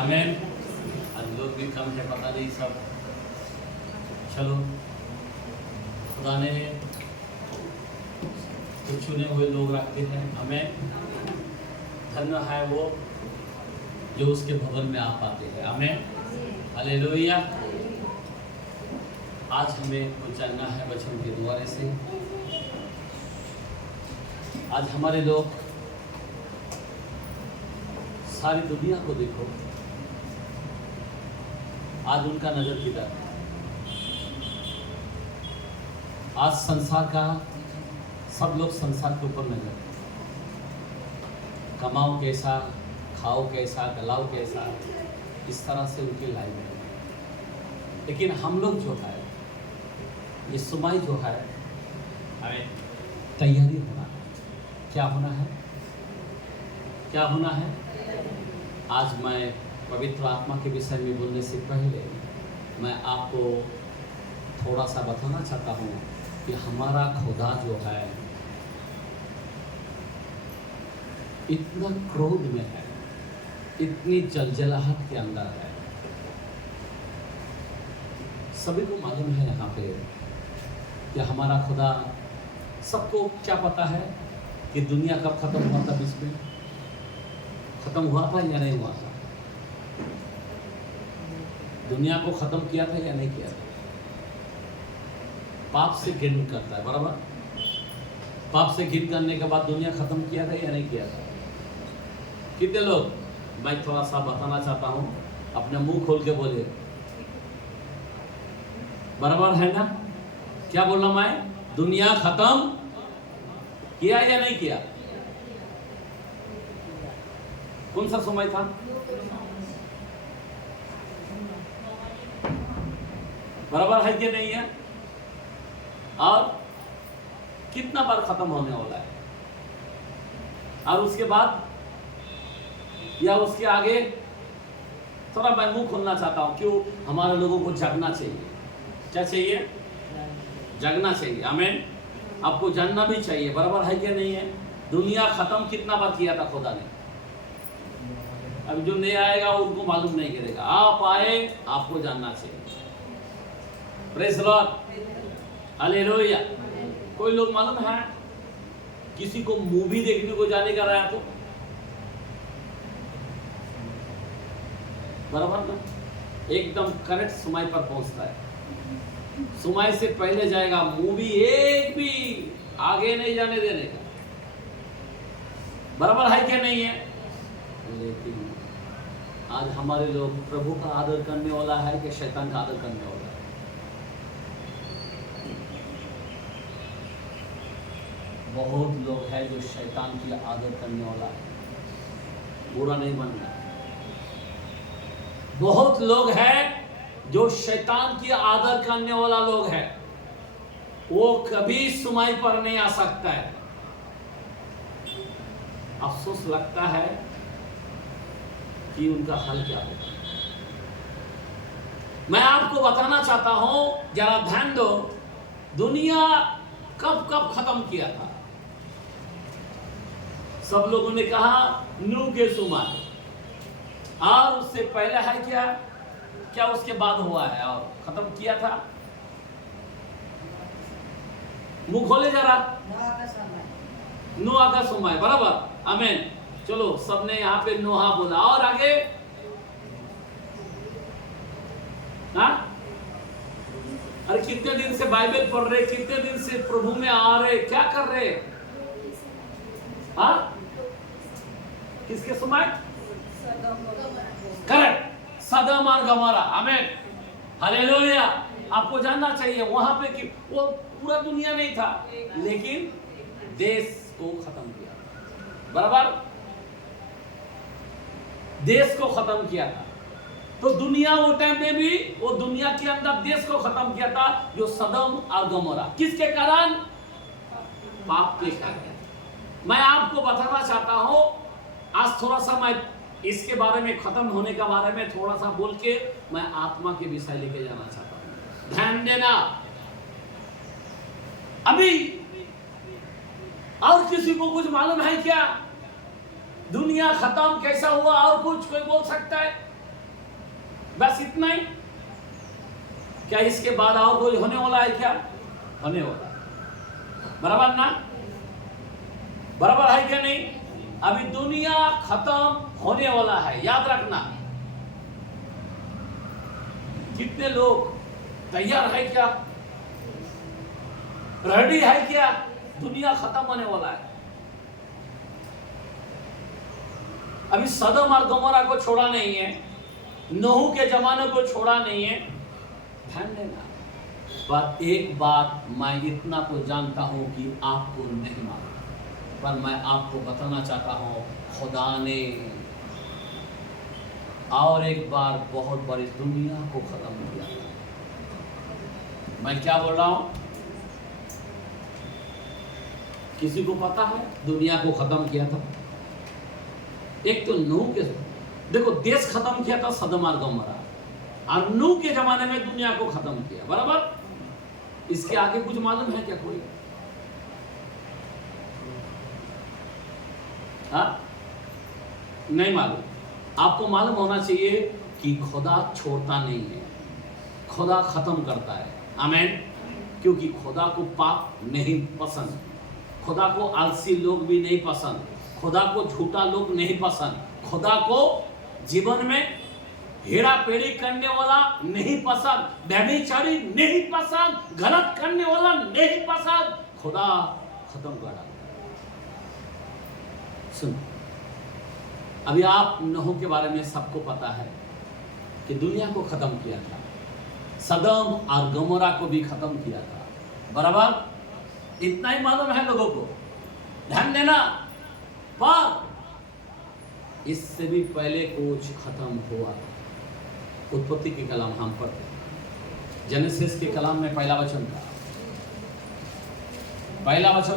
आमेन। आज लोग भी कम है, पता नहीं सब। चलो, खुदा ने कुछ चुने हुए लोग रखते हैं। हमें धन्य है वो जो उसके भवन में आ पाते हैं। आमेन, हालेलुया। आज हमें कुछ जानना है वचन के द्वारे से। आज हमारे लोग सारी दुनिया को देखो, आज उनका नजर किधर है? आज संसार का सब लोग संसार के ऊपर नजर है। कमाओ कैसा, खाओ कैसा, गलाओ कैसा, इस तरह से उनकी लाइफ है। लेकिन हम लोग जो है, ये सुमाई जो है, हमें तैयारी होना है। क्या होना है? क्या होना है? आज मैं पवित्र आत्मा के विषय में बोलने से पहले मैं आपको थोड़ा सा बताना चाहता हूँ कि हमारा खुदा जो है इतना क्रोध में है, इतनी जलजलाहट के अंदर है। सभी को मालूम है यहाँ पे कि हमारा खुदा, सबको क्या पता है कि दुनिया कब खत्म हुआ था? इसमें खत्म हुआ था या नहीं हुआ था? दुनिया को खत्म किया था या नहीं किया था? पाप से घृण करता है, बराबर। पाप से घृण करने के बाद दुनिया खत्म किया था या नहीं किया था? कितने लोग? मैं थोड़ा सा बताना चाहता हूँ, अपने मुंह खोल के बोले, बराबर है ना? क्या बोला मैं? दुनिया खत्म किया या नहीं किया? कौन सा समय था? बराबर है कि नहीं है? और कितना बार खत्म होने वाला है? और उसके बाद या उसके आगे? थोड़ा मैं मुंह खोलना चाहता हूं। क्यों? हमारे लोगों को जगना चाहिए। क्या चाहिए? जगना चाहिए। आमीन। आपको जानना भी चाहिए, बराबर है क्या नहीं है? दुनिया खत्म कितना बार किया था खुदा ने? अब जो नहीं आएगा उनको मालूम नहीं करेगा। आप आए, आपको जानना चाहिए। Praise the Lord, hallelujah. कोई लोग मालूम है किसी को मूवी देखने को जाने का रहा तो बराबर ना, एकदम करेक्ट समय पर पहुंचता है। समय से पहले जाएगा। मूवी एक भी आगे नहीं जाने देने का। बराबर है क्या नहीं है? लेकिन आज हमारे लोग प्रभु का आदर करने वाला है कि शैतान का आदर करने वाला है? बहुत लोग हैं जो शैतान की आदर करने वाला है। बुरा नहीं बनना। बहुत लोग हैं जो शैतान की आदर करने वाला लोग है। वो कभी सुमाई पर नहीं आ सकता है। अफसोस लगता है कि उनका हल क्या होगा। मैं आपको बताना चाहता हूं, जरा ध्यान दो। दुनिया कब कब खत्म किया था? सब लोगों ने कहा नूह के सुमाई। और उससे पहले है क्या? क्या उसके बाद हुआ है और खत्म किया था? मुंह खोले जरा। नोहा का समय, बराबर। आमीन। चलो, सबने यहाँ पे नोहा बोला। और आगे? हाँ? अरे कितने दिन से बाइबल पढ़ रहे, कितने दिन से प्रभु में आ रहे, क्या कर रहे? हाँ? किसके समय? करेक्ट, सदम और गमोरा। आमीन, हालेलुया। आपको जानना चाहिए वहां पे कि वो पूरा दुनिया नहीं था, लेकिन देश को खत्म किया, बराबर। देश को खत्म किया था। तो दुनिया वो टाइम में भी, वो दुनिया के अंदर देश को खत्म किया था, जो सदम और गमोरा। किसके कारण? पाप के कारण। मैं आपको बताना चाहता हूं, आज थोड़ा सा मैं इसके बारे में, खत्म होने के बारे में थोड़ा सा बोल के मैं आत्मा के विषय लेके जाना चाहता हूं। ध्यान देना। अभी और किसी को कुछ मालूम है क्या? दुनिया खत्म कैसा हुआ? और कुछ कोई बोल सकता है? बस इतना ही। क्या इसके बाद और कोई होने वाला है? क्या होने वाला है? बराबर ना? बराबर है क्या नहीं? अभी दुनिया खत्म होने वाला है, याद रखना। कितने लोग तैयार है? क्या रेडी है? क्या दुनिया खत्म होने वाला है? अभी सदम और गमोरा को छोड़ा नहीं है, नूह के जमाने को छोड़ा नहीं है। ध्यान देना। पर एक बात मैं इतना तो जानता हूं कि आपको नहीं मालूम, पर मैं आपको बताना चाहता हूं, खुदा ने और एक बार बहुत बड़ी दुनिया को खत्म किया। मैं क्या बोल रहा हूं? किसी को पता है दुनिया को खत्म किया था? एक तो नूह के, देखो देश खत्म किया था सदम और गमोरा, और नूह के जमाने में दुनिया को खत्म किया। बराबर? इसके आगे कुछ मालूम है क्या कोई? हाँ, नहीं मालूम। आपको मालूम होना चाहिए कि खुदा छोड़ता नहीं है, खुदा खत्म करता है। आमीन। क्योंकि खुदा को पाप नहीं पसंद, खुदा को आलसी लोग भी नहीं पसंद, खुदा को झूठा लोग नहीं पसंद, खुदा को जीवन में हेरा फेरी करने वाला नहीं पसंद, व्यभिचारी नहीं पसंद, गलत करने वाला नहीं पसंद। खुदा खत्म कर डाला। सुन, अभी आप नूह के बारे में सबको पता है कि दुनिया को खत्म किया था, सदम और गमोरा को भी खत्म किया था। बराबर? इतना ही मालूम है लोगों को। ध्यान देना। पर इससे भी पहले कुछ खत्म हुआ। उत्पत्ति के कलाम हम पढ़ते, जेनेसिस के कलाम में पहला वचन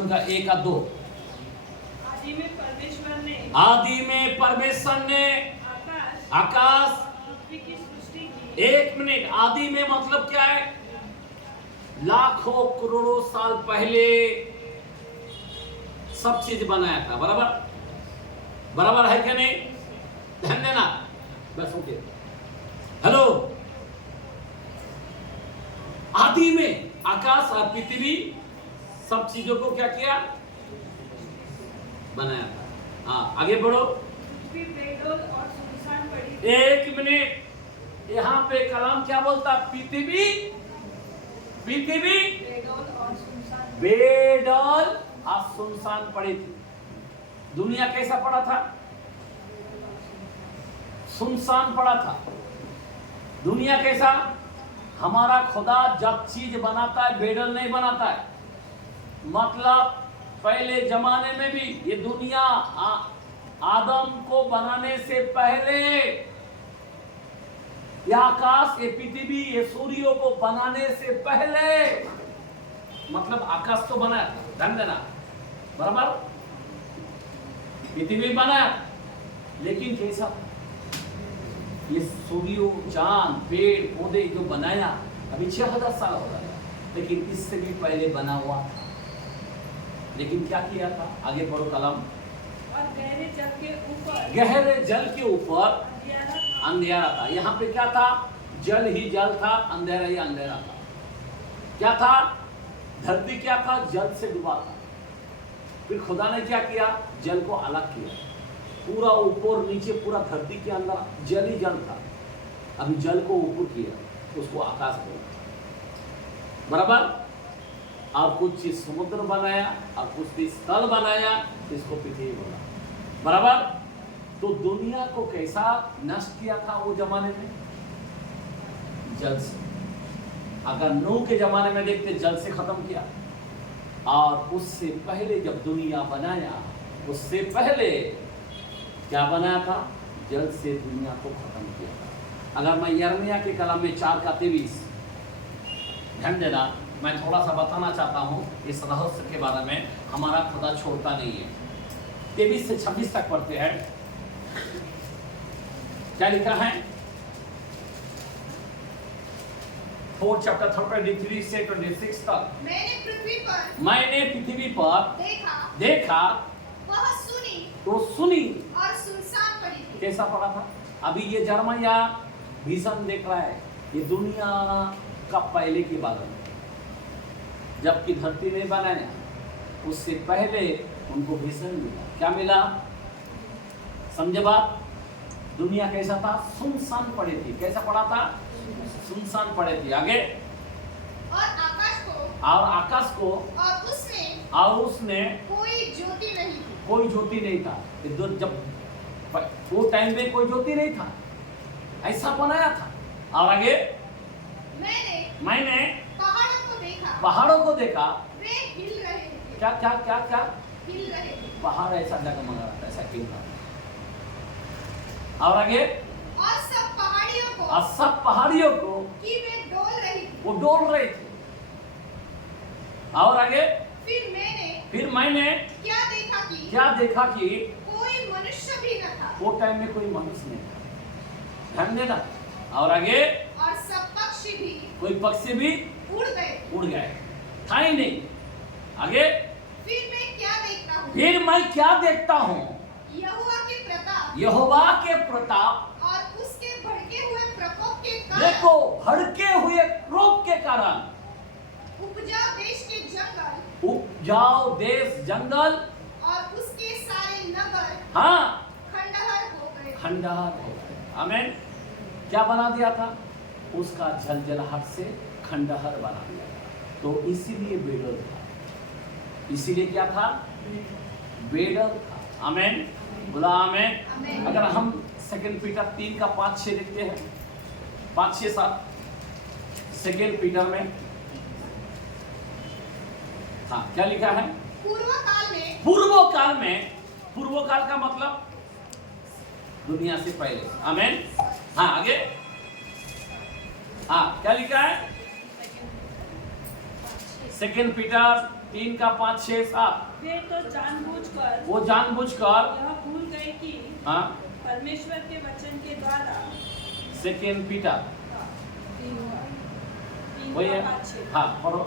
का 1 और 2। आदि में परमेश्वर ने आकाश पृथ्वी की सृष्टि की। एक मिनट, आदि में मतलब क्या है? लाखों करोड़ों साल पहले सब चीज बनाया था। बराबर? बराबर है क्या नहीं? ध्यान देना। बस ओके। हेलो। आदि में आकाश और पृथ्वी सब चीजों को क्या किया? बनाया था। हाँ, आगे बढ़ो। पृथ्वी बेडौल और सुनसान पड़ी थी। एक मिनट, यहाँ पे कलाम क्या बोलता? पृथ्वी बेडौल और सुनसान पड़ी थी। दुनिया कैसा पड़ा था? सुनसान पड़ा था। दुनिया कैसा? हमारा खुदा जब चीज बनाता है बेडौल नहीं बनाता है। मतलब पहले जमाने में भी ये दुनिया आदम को बनाने से पहले, ये आकाश, ये पृथ्वी, ये सूर्यों को बनाने से पहले, मतलब आकाश तो बनाया था। ध्यान देना। बराबर? पृथ्वी बनाया, लेकिन कैसा? ये सूर्यों, चांद, पेड़ पौधे जो बनाया अभी 6000 साल हो रहा है, लेकिन इससे भी पहले बना हुआ था। लेकिन क्या किया था? आगे पढ़ो कलम। और गहरे जल के ऊपर अंधेरा था। यहाँ पे क्या था? जल ही जल था, अंधेरा ही अंधेरा था। क्या था? धरती क्या था? जल से डूबा था। फिर खुदा ने क्या किया? जल को अलग किया। पूरा ऊपर नीचे पूरा धरती के अंदर जल ही जल था। अभी जल को ऊपर किया, उसको आकाश बोला। बराबर? और कुछ चीज समुद्र बनाया और कुछ चीज स्थल बनाया, इसको पृथ्वी बोला। बराबर? तो दुनिया को कैसा नष्ट किया था वो जमाने में? जल से। अगर नूह के जमाने में देखते, जल से खत्म किया। और उससे पहले जब दुनिया बनाया, उससे पहले क्या बनाया था? जल से दुनिया को खत्म किया था। अगर मैं यिर्मयाह के कलाम में 4:23, ध्यान देना, मैं थोड़ा सा बताना चाहता हूँ इस रहस्य के बारे में। हमारा खुदा छोड़ता नहीं है। 23 से 26 तक पढ़ते हैं। क्या लिखा है? 4 chapter 33 से 26 तक। मैंने पृथ्वी पर देखा वह सुनी तो सुनी और सुनसान पड़ी थी। कैसा पड़ा था? अभी ये यिर्मयाह भीषण देख रहा है, ये दुनिया का पहले की बात है, जबकि धरती नहीं बनाया उससे पहले उनको भीषण मिला। क्या मिला? समझे बात? दुनिया कैसा था? सुनसान पड़ी थी। कैसा पड़ा था? सुनसान पड़ी थी। आगे, और आकाश को और उसने कोई ज्योति नहीं थी। कोई ज्योति नहीं था। जब वो टाइम में कोई ज्योति नहीं था, ऐसा बनाया था। और आगे, मैंने पहाड़ों को देखा, वे हिल रहे थे। क्या क्या क्या क्या? हिल रहे थे। पहाड़ ऐसा जगमगा रहा था, ऐसा क्यों था? और आगे, और सब पहाड़ियों को कि वे डोल रही थी। वो डोल रहे थे। और आगे, फिर मैंने क्या देखा कि कोई मनुष्य भी न था। वो टाइम में कोई मनुष्य नहीं था। ध्यान देना। और आगे, और सब पक्षी भी कोई पक्षी भी उड़ गए। था ही नहीं। आगे, फिर मैं क्या देखता हूँ? यहोवा के प्रताप और उसके भड़के हुए प्रकोप के देखो, भड़के हुए क्रोध के कारण उपजाऊ देश जंगल और उसके सारे नगर खंडहर हो गए। आमीन। क्या बना दिया था? उसका जलजलाहट से खंडहर बना दिया था। तो इसीलिए बेडल था। इसीलिए क्या था? बेडल था। आमीन। बोला आमीन। अगर हम 2 पीटर 3 का 5-6 देखते हैं, 5-6-7 2 पीटर में, हाँ, क्या लिखा है? पूर्व काल का मतलब दुनिया से पहले। आमीन। हाँ, आगे, हाँ, क्या लिखा है? 2 पीटर 3 का 5-6-7। वे तो वो जानबूझकर यह भूल गए कि हाँ, परमेश्वर के वचन के द्वारा 2 पीटर वही है। हाँ, पढ़ो।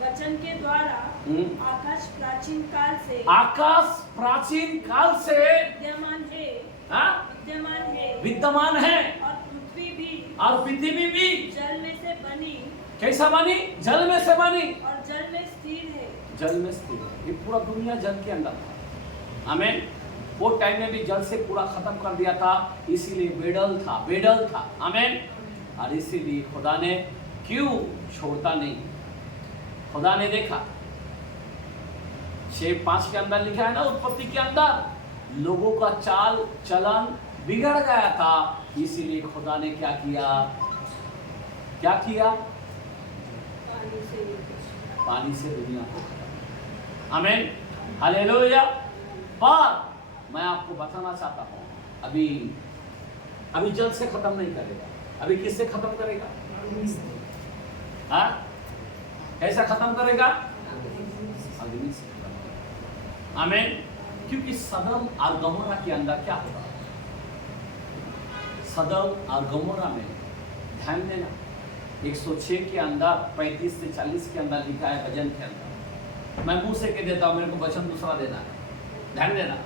वचन के द्वारा आकाश प्राचीन काल से विद्यमान है और पृथ्वी भी जल में से बनी। कैसा बनी? जल में से बनी और जल में स्थिर है। ये पूरा दुनिया जल के अंदर था। आमीन। वो टाइम में भी जल से पूरा खत्म कर दिया था, इसीलिए बेडल था। आमीन। और इसीलिए खुदा ने क्यों छोड़ता नहीं? खुदा ने देखा, 6:5 के अंदर लिखा है ना, उत्पत्ति के अंदर लोगों का चाल चलन बिगड़ गया था, इसीलिए खुदा ने क्या किया? पानी से दुनिया को खत्म। आमीन। हालेलुया। पर मैं आपको बताना चाहता हूँ, अभी जल से खत्म नहीं करेगा। अभी किससे खत्म करेगा? हाँ, कैसा खत्म करेगा? अग्नि से खत्म करेगा। आमीन। क्योंकि सदम और गमोरा के अंदर क्या होगा? सदम और गमोरा में ध्यान देना, 106 के अंदर 35 से 40 के अंदर लिखा है, भजन के अंदर। मैं मुंह से कह देता हूँ, मेरे को वचन दूसरा देना है। ध्यान देना,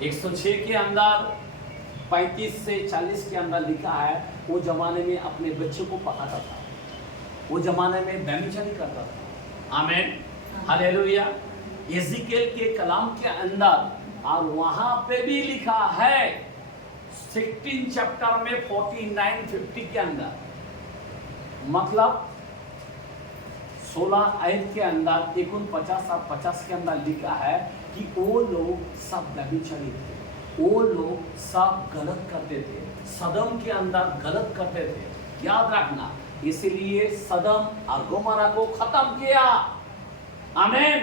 106 के अंदर 35 से 40 के अंदर लिखा है, वो जमाने में अपने बच्चों को पढ़ाता था, वो जमाने में व्यभिचारी करता था। आमीन। हालेलुया। यिजकेल के कलाम के अंदर, और वहां पे भी लिखा है 16 चैप्टर में 49-50 के अंदर, मतलब 16 आयत के अंदर 49 और 50 के अंदर लिखा है कि वो लोग सब व्यभिचारी थे, वो लोग सब गलत करते थे, सदम के अंदर गलत करते थे। याद रखना, इसलिए सदम और गोमरा को खत्म किया। आमीन।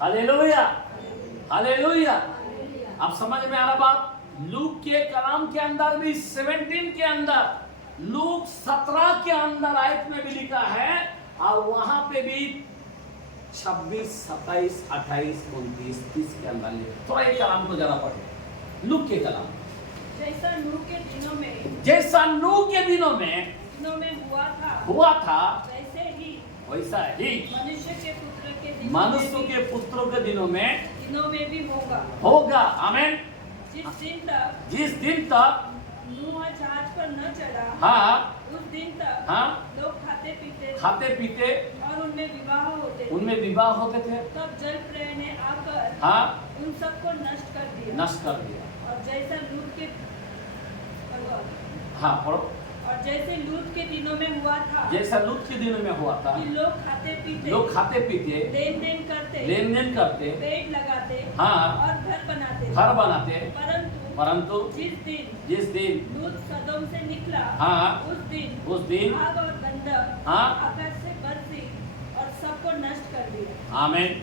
हालेलुया। अब समझ में आ रहा बात? लूक के कलाम के अंदर भी 17 के अंदर, लूक 17 के अंदर आयत में भी लिखा है, और वहां पे भी 26, 27, 28, 29, 30 के अंदर लिखा। तो ये कलाम को जरा पढ़े, लूक के कलाम। जैसा नूह के दिनों में हुआ था, वैसा ही मनुष्य के पुत्रों के दिनों में भी होगा। आमीन। जिस दिन तक नूह जहाज पर न चढ़ा, हाँ उस दिन तक हाँ लोग खाते पीते खाते पीते और उनमें विवाह होते थे। उनमें विवाह होते थे। तब जल प्रलय ने आकर हाँ उन सबको नष्ट कर दिया। नष्ट कर दिया। और जैसा लूत के हाँ पढ़ो। और जैसे लूत के दिनों में हुआ था, जैसा लूत के दिनों में हुआ था कि लोग खाते पीते लेन देन करते, पेड़ लगाते हाँ और घर बनाते, परंतु जिस दिन लूत सदोम से निकला, हाँ उस दिन आग और गंधक हाँ आकाश से बरसी और सबको नष्ट कर दिया। आमीन।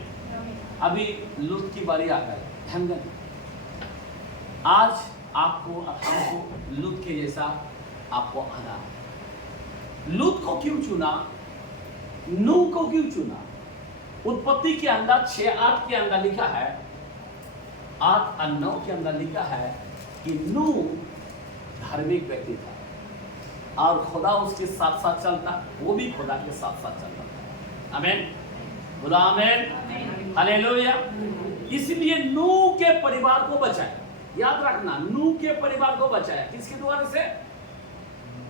अभी लूत की बारी आ गई। ध्यान दें, आज आपको और हमको लूत के जैसा आपको आना है। लूत को क्यों चुना, नूह को क्यों चुना? उत्पत्ति के अंदर 6:8 के अंदर लिखा है, 8 और 9 के अंदर लिखा है कि नूह धार्मिक व्यक्ति था और खुदा उसके साथ साथ चलता, वो भी खुदा के साथ साथ चलता था। आमीन, बोला आमीन, हालेलुया। इसलिए नूह के परिवार को बचाया। याद रखना, नूह के परिवार को बचाया किसके द्वारा से?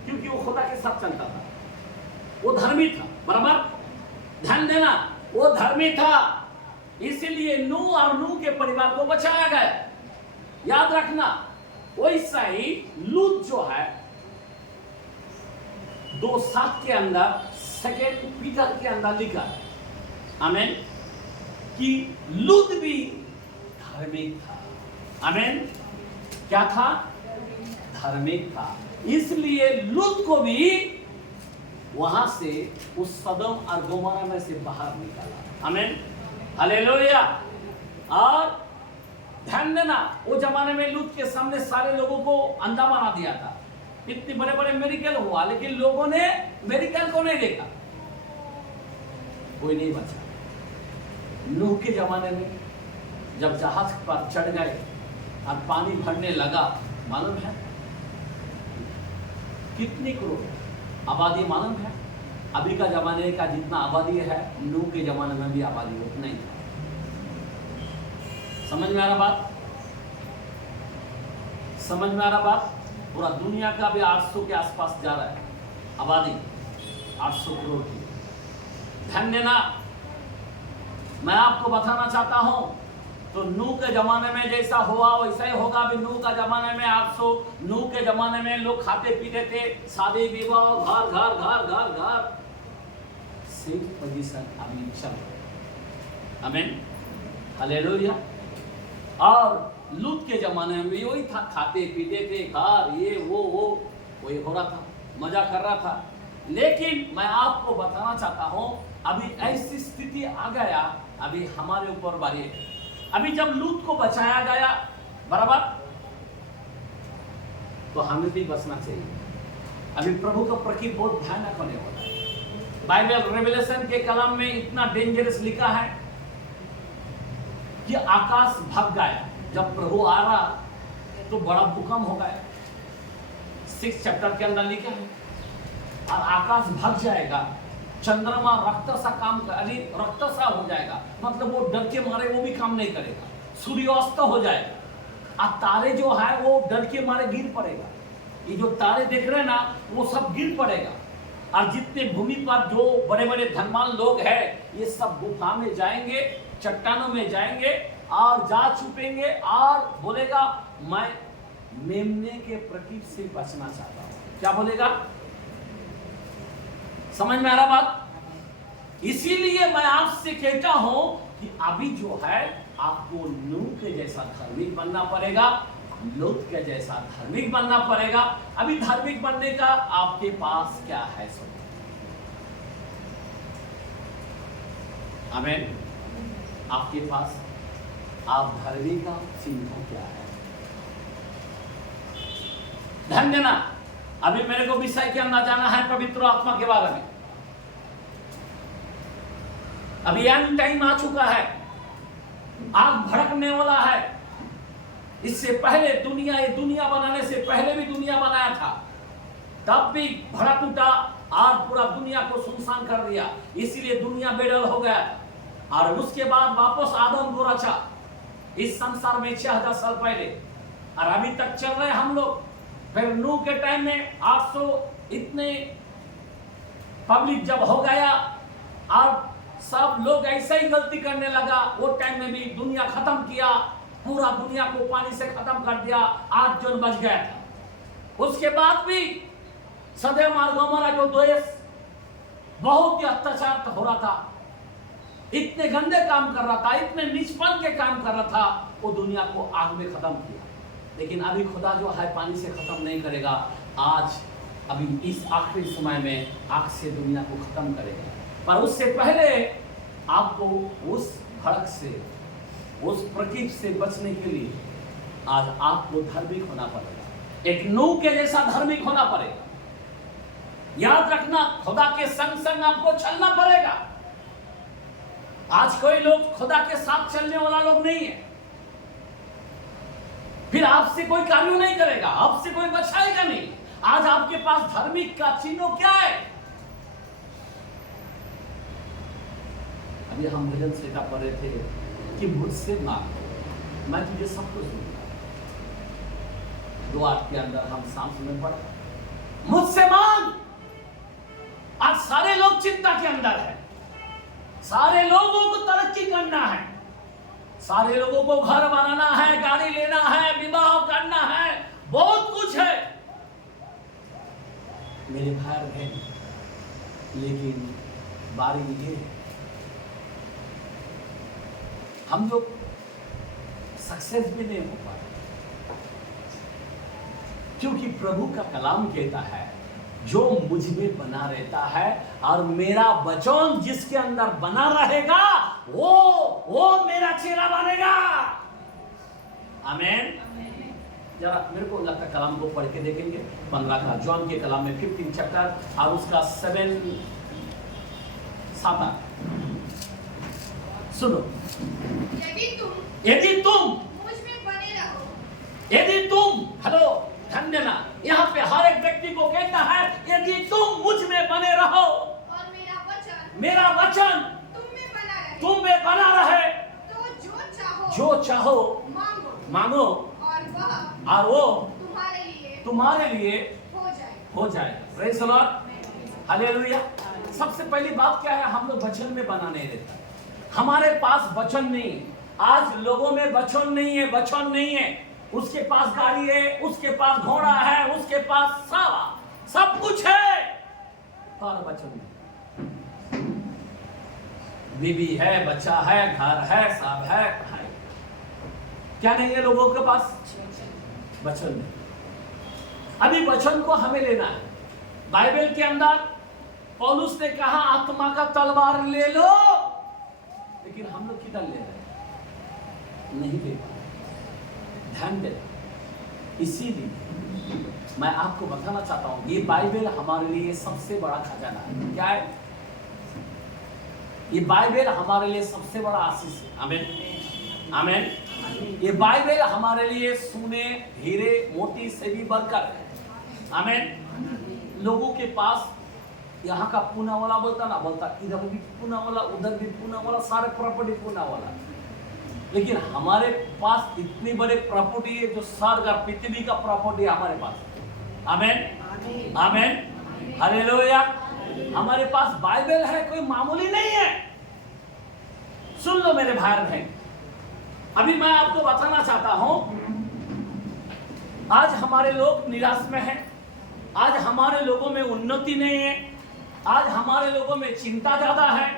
क्योंकि वो खुदा के साथ चलता था, वो धर्मी था। बराबर ध्यान देना, वो धर्मी था, इसीलिए नूह और नूह के परिवार को बचाया गया। याद रखना, वैसा ही लूत जो है 2:7 के अंदर 2 पीटर के अंदर लिखा है, आमीन, कि लूत भी धार्मिक था। आमीन, क्या था? धार्मिक था। इसलिए लूत को भी वहां से उस सदम और गोमोरा में से बाहर निकाला। आमीन, हालेलुया। और ध्यान देना, वो जमाने में लूत के सामने सारे लोगों को अंधा बना दिया था। इतने बड़े बड़े मेरिकल हुआ, लेकिन लोगों ने मेरिकल को नहीं देखा, कोई नहीं बचा। नूह के जमाने में जब जहाज पर चढ़ गए और पानी भरने लगा, मालूम है कितनी करोड़ आबादी मालूम है? अभी का जमाने का जितना आबादी है, नूह के जमाने में भी आबादी उतना ही था। समझ में आ रहा बात? समझ में आ रहा बात? पूरा दुनिया का भी 800 के आसपास जा रहा है आबादी, 800 करोड़ की। ध्यान देना, मैं आपको बताना चाहता हूं, तो नूह के जमाने में जैसा हुआ वैसा ही होगा। अभी नूह का जमाने में 800, नूह के जमाने में लोग खाते पीते थे, शादी विवाह, घर घर घर घर घर, सेम पोजीशन अभी चल रहा है। आमीन, हालेलुया। और लूत के जमाने में भी वही था, खाते पीते थे, घर ये वो वही हो रहा था, मजा कर रहा था। लेकिन मैं आपको बताना चाहता हूं, अभी ऐसी स्थिति आ गया, अभी हमारे ऊपर बारी है। अभी जब लूत को बचाया गया, बराबर, तो हमें भी बचना चाहिए। अभी प्रभु का प्रकीर्ति बहुत भयानक होने वाला है। बाइबल रेवलेशन के कलम में इतना डेंजरस लिखा है कि आकाश भग गया। जब प्रभु आ रहा तो बड़ा भूकंप हो गया। 6 चैप्टर के अंदर लिखा है, और आकाश भग जाएगा, चंद्रमा रक्त सा काम कर, रक्त सा हो जाएगा, मतलब वो डर के मारे वो भी काम नहीं करेगा, सूर्यास्त हो जाएगा, और तारे जो है वो डर के मारे गिर पड़ेगा। ये जो तारे देख रहे हैं ना, वो सब गिर पड़ेगा। और जितने भूमि पर जो बड़े बड़े धनवान लोग हैं, ये सब गुफा में जाएंगे, चट्टानों में जाएंगे और जा छुपेंगे, और बोलेगा मैं मेमने के प्रकीर्ति से बचना चाहता हूं। क्या बोलेगा? समझ में आ रहा बात? इसीलिए मैं आपसे कहता हूं कि अभी जो है आपको नूह के जैसा धार्मिक बनना पड़ेगा, लूत के जैसा धार्मिक बनना पड़ेगा। अभी धार्मिक बनने का आपके पास क्या है? सो आमीन, आपके पास आप धार्मिक का चिन्ह क्या है? ध्यान देना, अभी मेरे को विषय के अंदर जाना है पवित्र आत्मा के बारे में। अभी एंड टाइम आ चुका है, आग भड़कने वाला है। इससे पहले दुनिया, ये दुनिया बनाने से पहले भी दुनिया बनाया था, तब भी भड़क उठा और पूरा दुनिया को सुनसान कर दिया। इसीलिए दुनिया बेडल हो गया। और उसके बाद वापस आदम को रचा इस संसार में 6000 साल पहले, और अभी तक चल रहे हम लोग। फिर नूह के टाइम में 800 इतने पब्लिक जब हो गया और सब लोग ऐसे ही गलती करने लगा, वो टाइम में भी दुनिया खत्म किया, पूरा दुनिया को पानी से खत्म कर दिया, 8 जन बच गया था। उसके बाद भी सदैव और गोमोरा जो देश बहुत ही अत्याचार हो रहा था, इतने गंदे काम कर रहा था, इतने नीचपन के काम कर रहा था, वो दुनिया को आग में खत्म किया। लेकिन अभी खुदा जो है पानी से खत्म नहीं करेगा, आज अभी इस आखिरी समय में आग से दुनिया को खत्म करेगा। पर उससे पहले आपको उस भड़क से, उस प्रकृति से बचने के लिए आज आपको धार्मिक होना पड़ेगा, एक नूह के जैसा धार्मिक होना पड़ेगा। याद रखना, खुदा के संग संग आपको चलना पड़ेगा। आज कोई लोग खुदा के साथ चलने वाला लोग नहीं है, फिर आपसे कोई कार्य नहीं करेगा, आपसे कोई बचाएगा नहीं। आज आपके पास धार्मिक का चिन्ह क्या है? अभी हम भजन संहिता पढ़ रहे थे कि मुझसे मांग, मैं तुझे सब कुछ दूंगा। 2:8 के अंदर हम सांस में पढ़, मुझसे मांग। आज सारे लोग चिंता के अंदर है, सारे लोगों को तरक्की करना है, सारे लोगों को घर बनाना है, गाड़ी लेना है, विवाह करना है, बहुत कुछ है मेरे भाई बहन। लेकिन बारी ये है, हम लोग सक्सेस भी नहीं हो पाए, क्योंकि प्रभु का कलाम कहता है जो मुझ में बना रहता है और मेरा वचन जिसके अंदर बना रहेगा वो मेरा चेला बनेगा। आमीन। जरा मेरे को लगता है कलाम को पढ़ के देखेंगे, 15 का जॉन के कलाम में 15 चैप्टर और उसका 7 सुनो। यदि तुम मुझ में बने रहो, यदि तुम, हेलो ध्यान देना, यहाँ पे हर एक व्यक्ति को कहता है यदि तुम मुझ में बने रहो और मेरा वचन तुम में बना रहे, तो जो चाहो मांगो और वो तुम्हारे लिए हो जाए। Praise the Lord, hallelujah. सबसे पहली बात क्या है, हम लोग वचन में बना नहीं रहता, हमारे पास वचन नहीं। आज लोगों में वचन नहीं है, वचन नहीं है। उसके पास गाड़ी है, उसके पास घोड़ा है, उसके पास सब कुछ है, और वचन नहीं। बीवी है, बच्चा है, घर है, सब है, भाई क्या नहीं है लोगों के पास? वचन नहीं। अभी वचन को हमें लेना है। बाइबल के अंदर पौलुस ने कहा आत्मा का तलवार ले लो, लेकिन हम लोग किधर ले रहे हैं? नहीं ले पा रहे। ध्यान देना, इसीलिए मैं आपको बताना चाहता हूं, ये बाइबल हमारे लिए सबसे बड़ा खजाना है। क्या है? ये बाइबल हमारे लिए सबसे बड़ा आशीष है। आमीन, आमीन। ये बाइबल हमारे लिए सोने, हीरे, मोती से भी बढ़कर है। आमीन। लोगों के पास यहाँ का पूना वाला बोलता ना बोलता, इधर भी पूना वाला, उधर भी पूना वाला, सारे प्रॉपर्टी पूना वाला, लेकिन हमारे पास इतनी बड़े प्रॉपर्टी है जो स्वर्ग और पृथ्वी का प्रॉपर्टी हमारे पास। आमीन, आमीन, हालेलुया। हमारे पास बाइबल है, कोई मामूली नहीं है। सुन लो मेरे भाई बहन, अभी मैं आपको बताना चाहता हूं, आज हमारे लोग निराश में हैं, आज हमारे लोगों में उन्नति नहीं है, आज हमारे लोगों में चिंता ज्यादा है,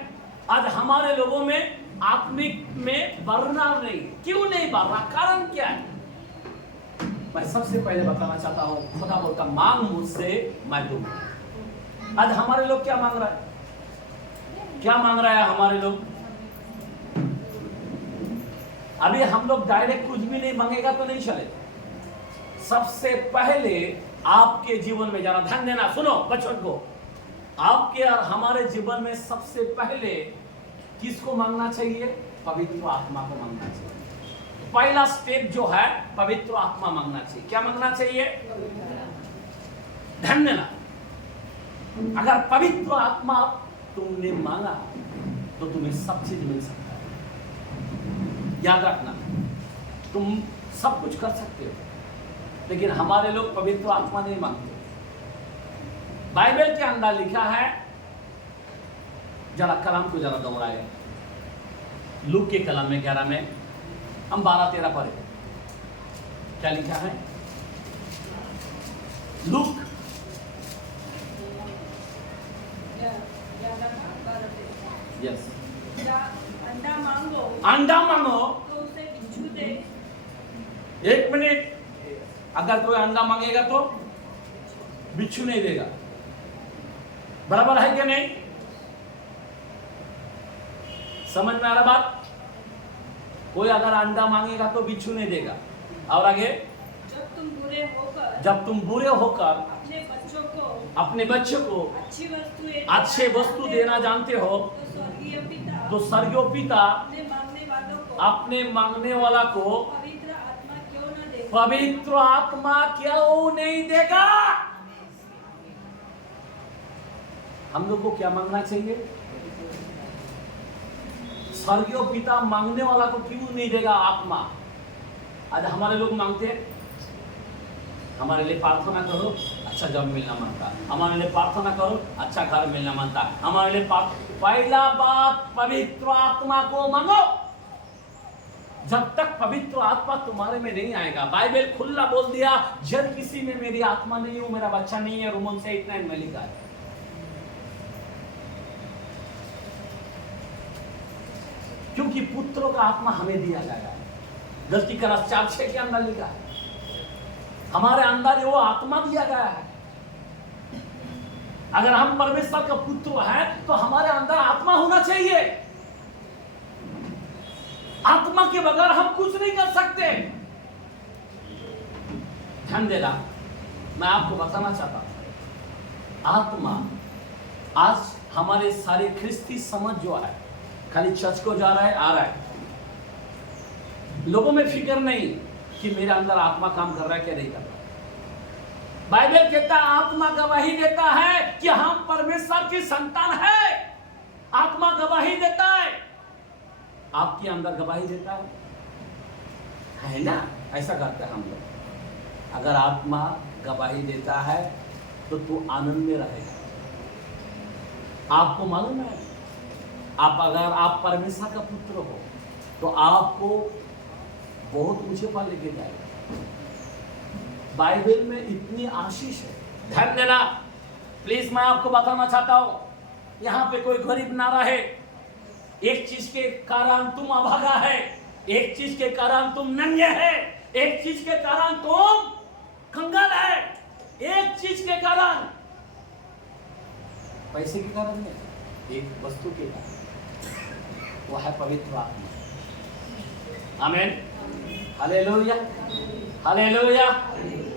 आज हमारे लोगों में आत्मिक में बढ़ना नहीं। क्यों नहीं बढ़ रहा? कारण क्या है? मैं सबसे पहले बताना चाहता हूं, खुदा बोलता मांग मुझसे मैं दूंगा। आज हमारे लोग क्या मांग रहा है? क्या मांग रहा है हमारे लोग? अभी हम लोग डायरेक्ट कुछ भी नहीं मांगेगा तो नहीं चले। सबसे पहले आपके जीवन में, जरा ध्यान देना, सुनो बच्चों को, आपके और हमारे जीवन में सबसे पहले किसको मांगना चाहिए? पवित्र आत्मा को मांगना चाहिए। पहला स्टेप जो है पवित्र आत्मा मांगना चाहिए। क्या मांगना चाहिए? ध्यान देना, अगर पवित्र आत्मा तुमने मांगा तो तुम्हें सब चीज मिल सकता है। याद रखना, तुम सब कुछ कर सकते हो। लेकिन हमारे लोग पवित्र आत्मा नहीं मांगते। बाइबल के अंदर लिखा है, जरा कलाम को जरा दोहराए, लूक के कलाम में 11 में हम 12-13 पढ़े, क्या लिखा है? लूक यस, अंडा मांगो तो उसे बिच्छू दे। 1 मिनट, अगर कोई अंडा मांगेगा तो बिच्छू नहीं देगा, बराबर है क्या नहीं? समझ में आ रहा बात? कोई अगर अंडा मांगेगा तो बिच्छू नहीं देगा। और आगे, जब तुम बुरे होकर अपने बच्चों को अच्छे वस्तु देना जानते हो, तो स्वर्गीय पिता अपने मांगने वाला को पवित्र आत्मा क्यों नहीं देगा? हम लोग को क्या मांगना चाहिए? स्वर्गीय पिता मांगने वाला को क्यों नहीं देगा आत्मा? आज हमारे लोग मांगते हैं, हमारे लिए प्रार्थना करो, अच्छा जॉब मिलना मांगता, हमारे लिए प्रार्थना करो, अच्छा घर मिलना मांगता, हमारे लिए पहला बात पवित्र आत्मा को मांगो। जब तक पवित्र आत्मा तुम्हारे में नहीं आएगा, बाइबल खुला बोल दिया, जब किसी में मेरी आत्मा नहीं हो, मेरा बच्चा नहीं है, रोमन से 8:9 में लिखा है। क्योंकि पुत्रों का आत्मा हमें दिया गया है, गलती का 4:6 के अंदर लिखा है, हमारे अंदर वो आत्मा दिया गया है। अगर हम परमेश्वर का पुत्र हैं तो हमारे अंदर आत्मा होना चाहिए। आत्मा के बगैर हम कुछ नहीं कर सकते। ध्यान देना, मैं आपको बताना चाहता हूं, आत्मा आज हमारे सारे ख्रिस्ती समझ जो है, खाली चर्च को जा रहा है, आ रहा है, लोगों में फिक्र नहीं कि मेरे अंदर आत्मा काम कर रहा है क्या नहीं कर रहा। बाइबल कहता है, आत्मा गवाही देता है कि हम परमेश्वर की संतान है। आत्मा गवाही देता है, आपके अंदर गवाही देता है ना? ऐसा करते हैं हम लोग। अगर आत्मा गवाही देता है तो तू आनंद में रहेगा। आपको मालूम है, अगर आप परमेश्वर का पुत्र हो तो आपको बहुत ऊंचे पर लेके जाएगा। बाइबल में इतनी आशीष है, ध्यान देना प्लीज। मैं आपको बताना चाहता हूं, यहां पे कोई गरीब ना रहे। एक चीज के कारण तुम अभागा है, एक चीज के कारण तुम नंगे है, एक चीज के कारण तुम कंगाल है, एक चीज के कारण, पैसे के कारण नहीं, एक वस्तु के कारण, वो है पवित्र आत्मा। आमीन, हालेलुया, हालेलुया।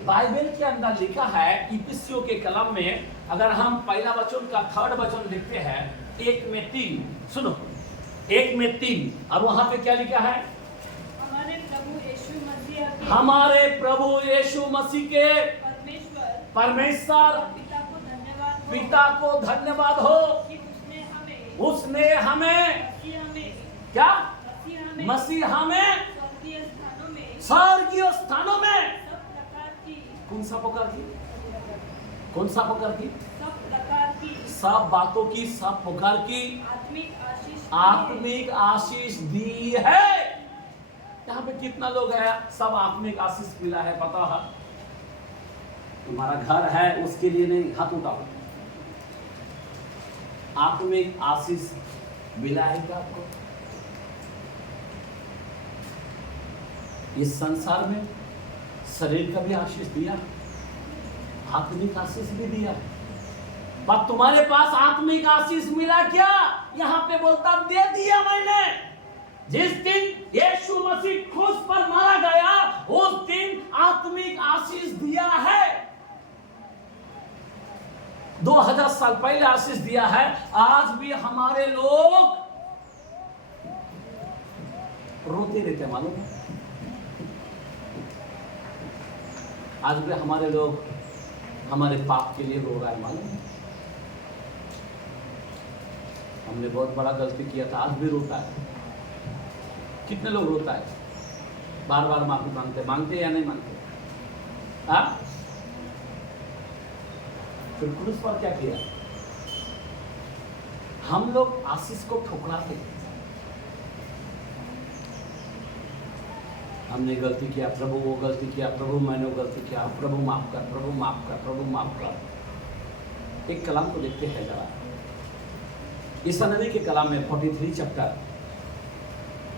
बाइबल के अंदर लिखा है, इफिसियों के कलम में, अगर हम पहला वचन का 3rd वचन देखते हैं, 1 में 3, सुनो, 1 में 3, और वहां पे क्या लिखा है? हमारे प्रभु यीशु मसीह के परमेश्वर पिता को धन्यवाद हो कि उसने हमें क्या? मसीह हमें स्वर्गीय स्थानों में कौन सा प्रकार की? कौन सा प्रकार की? सब बातों की, सब प्रकार की आत्मिक आशीष दी है। यहाँ पे कितना लोग है सब आत्मिक आशीष मिला है? पता है? तुम्हारा घर है उसके लिए नहीं, हाथ उठाओ। आत्मिक आशीष मिला है क्या आपको? इस संसार में शरीर का भी आशीष दिया, आत्मिक आशीष भी दिया, पर तुम्हारे पास आत्मिक आशीष मिला क्या? यहां पे बोलता दे दिया मैंने। जिस दिन यीशु मसीह क्रूस पर मारा गया उस दिन आत्मिक आशीष दिया है। 2000 साल पहले आशीष दिया है। आज भी हमारे लोग रोते रहते, मालूम है? आज भी हमारे लोग हमारे पाप के लिए रो रहा है, मालूम है? हमने बहुत बड़ा गलती किया था, आज भी रोता है। कितने लोग रोता है? बार बार माफी मांगते या नहीं मांगते? हाँ? फिर क्रूस पर क्या किया? हम लोग आशीष को ठुकराते, हमने गलती किया प्रभु, वो गलती किया प्रभु, मैंने वो गलती किया, प्रभु माफ कर, प्रभु माफ कर, प्रभु माफ कर। एक कलाम को देखते हैं जरा, ईसा नबी के कलाम में 43 चैप्टर